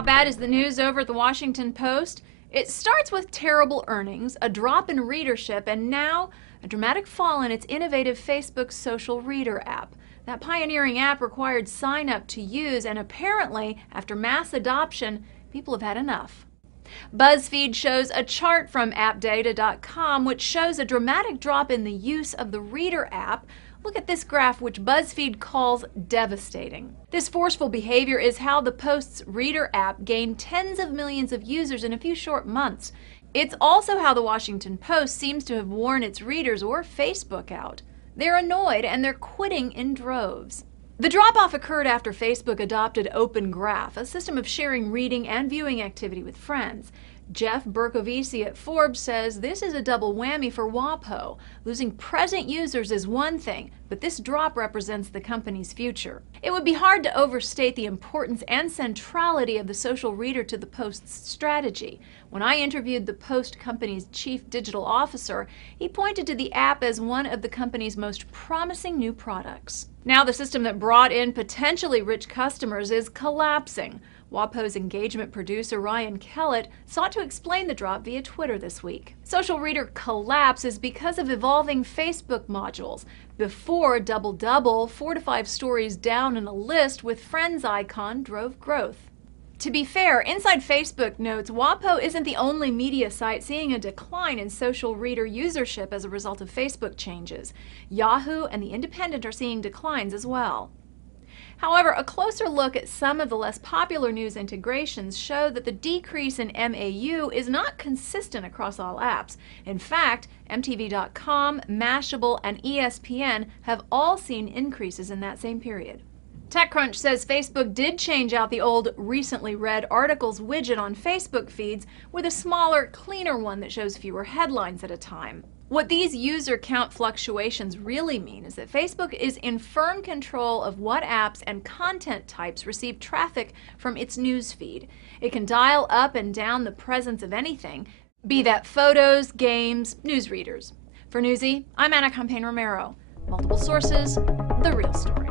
How bad is the news over at the Washington Post? It starts with terrible earnings, a drop in readership, and now a dramatic fall in its innovative Facebook social reader app. That pioneering app required sign-up to use, and apparently, after mass adoption, people have had enough. BuzzFeed shows a chart from appdata.com which shows a dramatic drop in the use of the Reader app. Look at this graph, which BuzzFeed calls devastating. This forceful behavior is how the Post's Reader app gained tens of millions of users in a few short months. It's also how the Washington Post seems to have worn its readers or Facebook out. They're annoyed and they're quitting in droves. The drop-off occurred after Facebook adopted Open Graph, a system of sharing reading and viewing activity with friends. Jeff Bercovici at Forbes says this is a double whammy for WAPO. Losing present users is one thing, but this drop represents the company's future. It would be hard to overstate the importance and centrality of the social reader to the Post's strategy. When I interviewed the Post company's chief digital officer, he pointed to the app as one of the company's most promising new products. Now the system that brought in potentially rich customers is collapsing. WAPO's engagement producer Ryan Kellett sought to explain the drop via Twitter this week. Social reader collapse is because of evolving Facebook modules. Before Double, 4 to 5 stories down in a list with friends icon drove growth. To be fair, Inside Facebook notes WAPO isn't the only media site seeing a decline in social reader usership as a result of Facebook changes. Yahoo and The Independent are seeing declines as well. However, a closer look at some of the less popular news integrations show that the decrease in MAU is not consistent across all apps. In fact, MTV.com, Mashable, and ESPN have all seen increases in that same period. TechCrunch says Facebook did change out the old recently read articles widget on Facebook feeds with a smaller, cleaner one that shows fewer headlines at a time. What these user count fluctuations really mean is that Facebook is in firm control of what apps and content types receive traffic from its news feed. It can dial up and down the presence of anything, be that photos, games, news readers. For Newsy, I'm Anna Campaign Romero. Multiple sources, the real story.